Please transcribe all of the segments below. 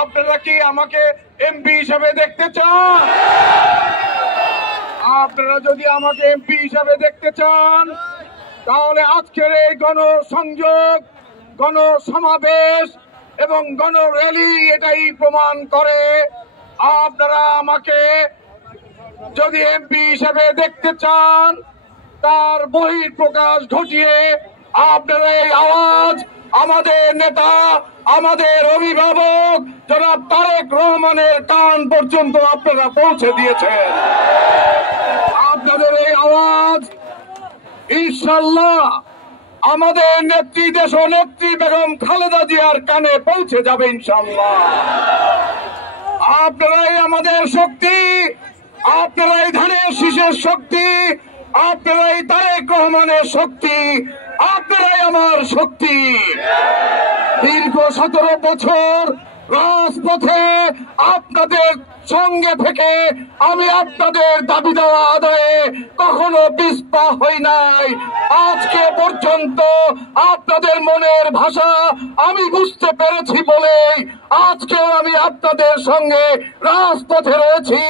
আপনারা কি আমাকে এমপি হিসেবে দেখতে চান? আপনারা যদি আমাকে এমপি হিসেবে দেখতে চান তাহলে আজকের এই গণসংযোগ, গণসমাবেশ এবং গণর্যালি এটাই প্রমাণ করে। আপনারা আমাকে যদি এমপি হিসেবে দেখতে চান তার বহিঃপ্রকাশ ঘটিয়ে আপনারা এই আওয়াজ আমাদের নেতা, আমাদের অভিভাবক জনাব তারেক রহমানের কান পর্যন্ত আপনারা পৌঁছে দিয়েছেন। আপনাদের এই আওয়াজ ইনশাআল্লাহ আমাদের নেত্রী দেশ নেত্রী বেগম খালেদা জিয়ার কানে পৌঁছে যাবে ইনশাআল্লাহ। আপনারাই আমাদের শক্তি, আপনারাই ধানের শীষের শক্তি, আপনারাই তারেক রহমানের শক্তি, আপনারাই আমার শক্তি। দীর্ঘ 17 বছর রাজপথে আপনাদের সঙ্গে থেকে আমি আপনাদের দাবি দেওয়া আদায়ে কখনো পিছপা হই নাই। আজকে পর্যন্ত আপনাদের মনের ভাষা আমি বুঝতে পেরেছি বলেই আজকে আমি আপনাদের সঙ্গে রাজপথে রয়েছি।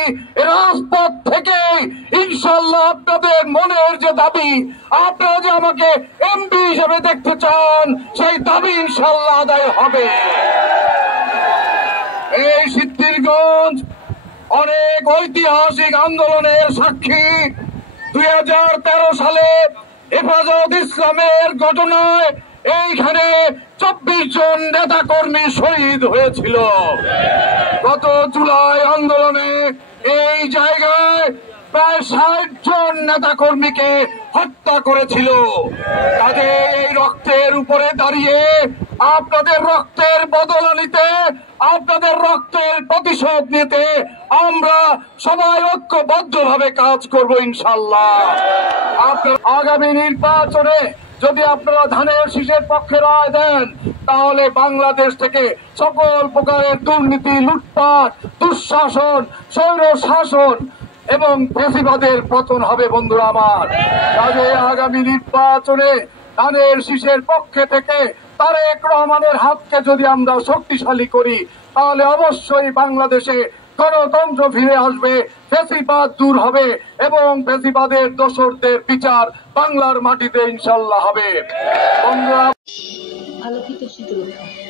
রাজপথ থেকে ইনশাআল্লাহ আপনাদের মনের যে দাবি, আপনারা যে আমাকে এমপি হিসেবে দেখতে চান, সেই দাবি ইনশাআল্লাহ আদায় হবে। এই সিদ্ধিরগঞ্জ অনেক ঐতিহাসিক আন্দোলনের সাক্ষী। 2013 সালে হেফাজত ইসলামের ঘটনায় এইখানে 24 জন নেতা কর্মী শহীদ হয়েছিল। গত জুলাই আন্দোলনে এই জায়গায় প্রায় 60 জন নেতা কর্মীকে হত্যা করেছিল। কাজে এই রক্তের উপরে দাঁড়িয়ে আপনাদের রক্তের বদলা নিতে, আপনাদের রক্তের প্রতিশোধ নিতে আমরা সবাই ঐক্যবদ্ধভাবে কাজ করব ইনশাআল্লাহ। আপনার আগামী নির্বাচনে যদি আপনারা ধানের শীষের পক্ষে রায় দেন তাহলে বাংলাদেশ থেকে সকল প্রকারের দুর্নীতি, লুটপাট, দুঃশাসন, স্বৈর শাসন এবং ফ্যাসিবাদের পতন হবে বন্ধুরা আমার। কাজে আগামী নির্বাচনে ধানের শীষের পক্ষে থেকে তারেক রহমানের হাতকে যদি আমরা শক্তিশালী করি তাহলে অবশ্যই বাংলাদেশে গণতন্ত্র ফিরে আসবে, ফ্যাসিবাদ দূর হবে এবং ফ্যাসিবাদের দোসরদের বিচার বাংলার মাটিতে ইনশাআল্লাহ হবে। বন্ধুরা, আলোকিত শীতলক্ষা।